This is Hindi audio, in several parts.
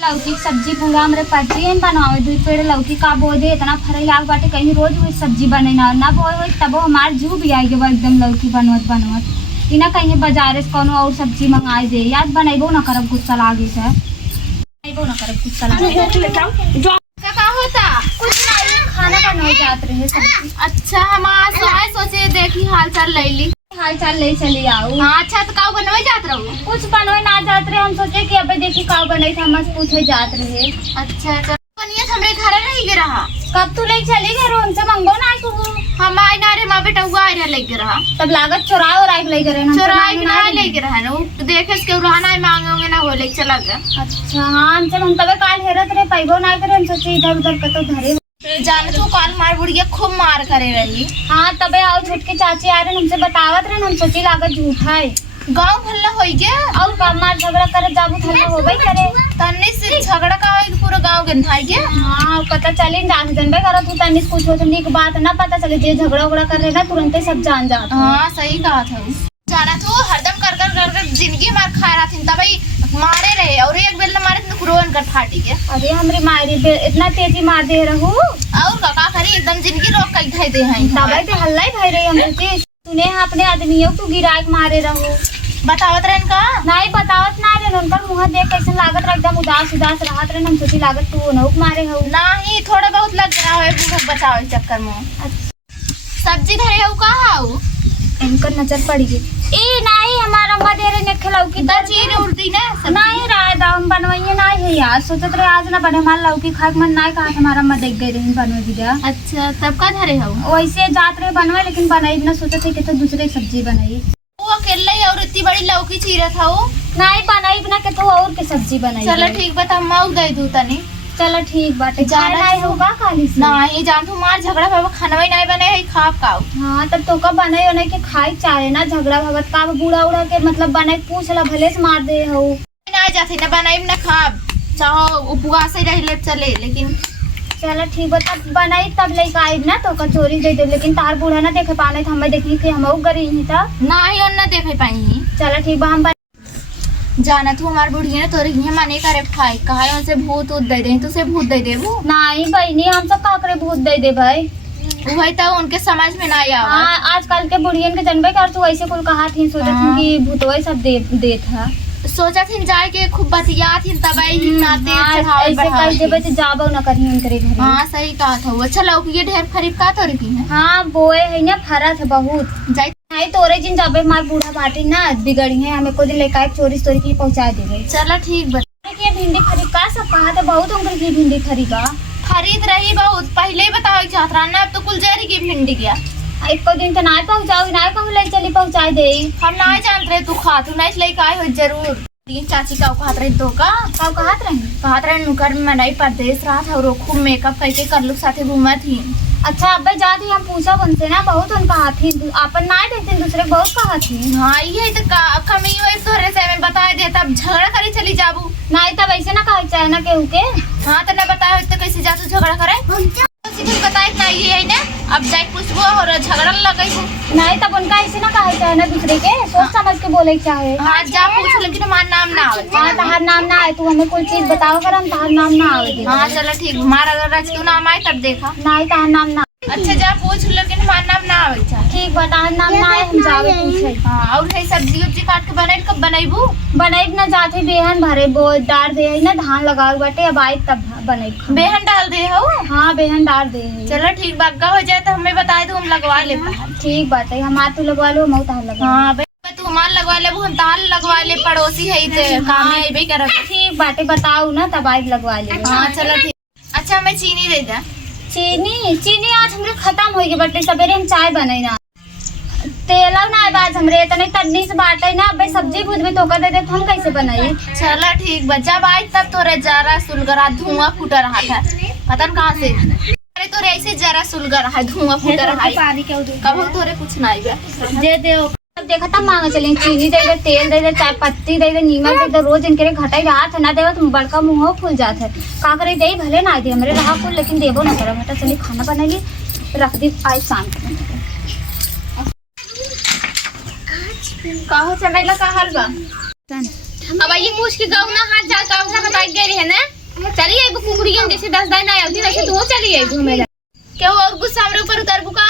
लौकी सब्जी पूरा हमरे पची है बनावे 2 पेड़ लौकी का बो दे इतना फरे लाग बाटे कहीं रोज वही सब्जी बने ना बो होई तब हमार जू भी आई गए एकदम लौकी बनवत इना कहीं बाजार से कोनो और सब्जी मंगाई दे याद बनाइबो ना करब गुस्सा लागे से बनाइबो ना करब गुस्सा लागे का होता कुछ नहीं खाना बनावे जात रहे सब्जी। अच्छा हम सोचे देखी हाल चाल लैली हाल चाल ले चली आओ। हाँ अच्छा तो काऊ बनवे जात रहो कुछ बनवे ना जात रहे हम सोचे कि अबे देखी काऊ बनई था हमसे पूछे जात रहे। अच्छा तो बनिए हमरे घर रही गे रहा कब तू ले चली गए रोन से मंगो ना तू हम आई ना रे माँ बेटा हुआ आ लग रहा तब लागत चुराए और आग ले गए चुराए के ना ले रहा है ना देखे के रहना मांगोगे ना हो ले चला गया। अच्छा हाँ हम तबे काल हेरत रहे पैगो ना करे हम सोचे इधर उधर कतो धरे जाने तो काल मार बुढ़िया खूब मार करे रही। हाँ तबे आओ छोटके चाची आ रहे हमसे बतावत रहे हम सोची लागत झूठा है गांव भल्ला होई गे और मार झगड़ा करे जाबू थल्ला होबई करे तन्ने से झगड़ा का होई पूरा गांव गंधाई गे। हाँ पता चली जान जानबे करत तू तन्ने कुछ हो नीक बात ना पता चले जे झगड़ा उगड़ा कर रहे ना तुरंत सब जान जात। हाँ सही कहा था जाना तू हरदम कर जिंदगी मार खा रहा थी तभी मारे रहे और एक बेल मारे तो रोन कर फाटी के। अरे हमरे मारी इतना तेजी मार दे रहू और का करी एकदम जिंदगी रोक कई धई दे हैं तबे ते हल्ला ही भई रही हम सोचे तूने अपने आदमियों को गिराए मारे रहू बतावत रहन का नहीं बतावत ना रे उनकर मुंह देख कैसे लागत रहा एकदम उदास उदास रहत रहे हम सोची लागत तू नौक मारे हो नहीं थोड़ा बहुत लग रहा है भूख बचाओ चक्कर में। सब्जी धरे हो का हाउ इनकर नजर पड़ी गई ए नहीं हमारा अम्मा दे रहे ने लौकी ता चीर उड़ती ना नहीं राय दाम बनवाइए नहीं है यार सोचत रहे आज ना बने हमारा लौकी खाए मन नहीं कहा हमारा अम्मा देख गई रही बनवे दिया। अच्छा तब का धरे हो वैसे जात रहे बनवे लेकिन बनाई ना सोचे थे कि तो दूसरे सब्जी बनाई वो अकेले ही और इतनी बड़ी लौकी चीरत हो नहीं बनाई बना के तो और के सब्जी बनाई। चलो ठीक बता अम्मा दे दू तनी चलो ठीक बाटे जाना नहीं होगा काली से नहीं जान तू मार झगड़ा बाबा खाना नहीं बने है खाप काओ। हाँ तब तो का बनाई होने के खाई चाहे ना झगड़ा भगत का बूढ़ा उड़ा के मतलब बनाई पूछ ला भले से मार दे हो ना जाते ना बनाई ना खाब चाहो उपवास ही रह ले चले लेकिन चलो ठीक बता बनाई तब लेके आई ना तो कचोरी दे दे लेकिन तार बूढ़ा ना देखे पाने था हमें देखी कि हम गरी ही था ना ही और ना देखे पाई। चलो ठीक बा हम जाना तू हमार बुढ़िया ने तोरे हिया माने करे भाई कहा उनसे भूत उत दे दे तो से भूत दे देबू नहीं बहनी हम सब काकरे भूत दे दे भाई वही तो उनके समझ में ना आया। हाँ आजकल के बुढ़ियन के जनबे कर तू ऐसे कुल कहा थी सोचा थी कि भूतवा सब दे था सोचा थी जाए के खूब बतिया थी तब ही नाते ऐसे कर देबे तो जाबो ना करी उनके घर। हां सही कहा था वो अच्छा लौकी ये ढेर खरीफ का तोरे की है। हां बोए है ना फरत है बहुत जाई नहीं तोरे जिन जाबे मार बूढ़ा बाटी ना बिगड़ी है हमें को दिन लेके चोरी चोरी की पहुंचा देबे। चलो ठीक बता कि भिंडी खरीद का सब कहा था बहुत उनके की भिंडी खरीदा खरीद रही बहुत पहले ही बताओ छात्रा ना अब तो कुल जरी की भिंडी गया एक को दिन तो ना पहुंचाओ ना कहू ले चली पहुंचा दे हम ना जानत रहे तू खा तू नहीं लेके आए हो जरूर तीन चाची का कहत रही तो का कहत रहे नुकर में नहीं परदेश रहा था और खूब मेकअप करके कर लोग साथे घूमा थी। अच्छा अब्बे जाती हम पूछा बनते ना बहुत उनका हाथी अपन ना देते दूसरे बहुत कहा थी। हाँ ये तो कमी हुई तोरे से मैं बता दे तब झगड़ा करे चली जाबू नहीं तब ऐसे ना कहे चाहे ना केहू के। हाँ तो ना बताए तो कैसे जा तू झगड़ा करे बताए ना ये है ना अब जाए पूछबो और झगड़ा लगेबो नहीं तब उनका ऐसे ना कहे चाहे ना दूसरे के सोच समझ के बोले चाहे। हाँ जा पूछ लेकिन हमारा नाम ना आवे। हाँ तहार नाम ना आए तू हमें कोई चीज बताओ कर हम तहार नाम ना आवे। हाँ चलो ठीक हमारा अगर रच तू नाम आए तब देखा नहीं तहार नाम ना। अच्छा जा पूछ लेकिन हमारा नाम ना आवे ठीक बताहर नाम ना आए हम जावे पूछे। हाँ और है सब्जी उब्जी काट के बनाई कब बनाईबू बनाई ना जाते बेहन भरे बो डाल दे ना धान लगाओ बाटे अब आई तब बनाई बेहन डाल दे हो। हाँ बेहन डाल दे चलो ठीक बग्गा हो जाए तो हमें बताए तो हम लगवा ले ठीक बात है हमार तू लगवा लो मैं तहार लगवा। हाँ तू हमार लगवा ले हम तार लगवा ले पड़ोसी है ते काम है बे कर ठीक बाटे बताओ ना तब आई लगवा ले। हाँ चलो ठीक। अच्छा हमें चीनी दे दे चीनी आज हमरे खत्म हो गई बटे सवेरे हम चाय बनाई ना तेला ना बाज हमरे तने तन्नी से बाटे ना अबे सब्जी भुजबे तो कर दे दे हम कैसे बनाई। चलो ठीक बच्चा भाई तब तोरे जरा सुलगरा धुआं फूट रहा था पता न कहां से अरे तोरे ऐसे जरा सुलगर रहा धुआं फूट रहा है कब तोरे कुछ नहीं बे दे दे देखा था मांगा चले चीनी दे दे तेल दे दे चाय पत्ती दे दे नीमक दे दे रोज इनके घटाई रात ना देव तो बड़का मुंह फूल जात है का करे दे भले ना दे हमरे रहा कुल लेकिन देबो ना करे बेटा चली खाना बना ली रख दी आज शाम को कहो चमेला का हाल बा अब ये पूछ के गाँव ना हाल चाल का बताई गई है ना 10 दिन आई होती नहीं तू चली आई घूमे क्या वो गुस्सा हमरे ऊपर उतर बुका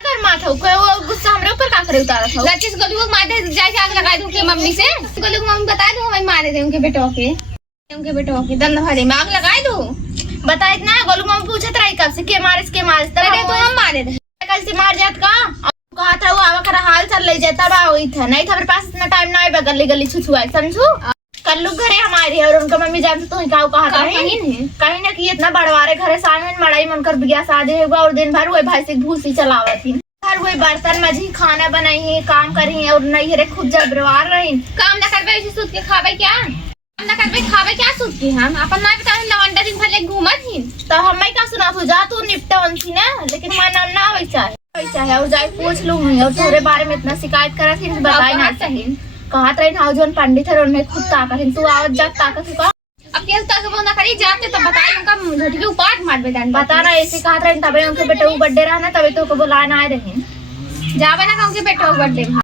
कर माथा को वो गुस्सा हमरे ऊपर का करे उतारा था लचिस गोलू को मार दे जाके आग लगा दूं के मम्मी से गोलू को मम्मी बता दूं हमें मारे दे उनके बेटों के दंड भरे में आग लगाई दूं बता इतना गोलू मम्मी पूछत रही कब से के मारिस अरे तो हम मारे दे कल से मार जात का कहा था वो आवा कर हाल चल ले जाता बा वही था नहीं था मेरे पास इतना टाइम ना है गली गली छुछुआ समझू कल लोग घरे हमारे और उनका मम्मी जानते तो क्या कहा था कहीं ना कि इतना बड़वारे घरे सामने मड़ाई मनकर बिया शादी हुआ और दिन भर वही भाई से भूसी चलावा थी हर वही बर्तन मजी खाना बनाई है काम करी है और नहीं रे खुद जबरवार रही काम ना करबे ऐसे सूत के खावे क्या काम ना करबे खावे क्या सूत के हम अपन ना बता लवंडा दिन भर ले घूमत ही तो हमें का सुना तू जा तू निपटवन थी ना लेकिन माना ना वैसा है और जाए पूछ लूँ और तेरे बारे में इतना शिकायत करा थी बताई ना सही कहा था इन हाउजन पंडित है उनमें खुद ताकत है तू आवत जा ताकत का अब क्या तक वो ना करी जाते तो बताई उनका झोटी के ऊपर मार बेदान बता रहा ऐसे कहा था तबे उनके बेटे वो बर्थडे रहा ना तबे तो को बुलाना आए रहे जावे ना उनके बेटे को बर्थडे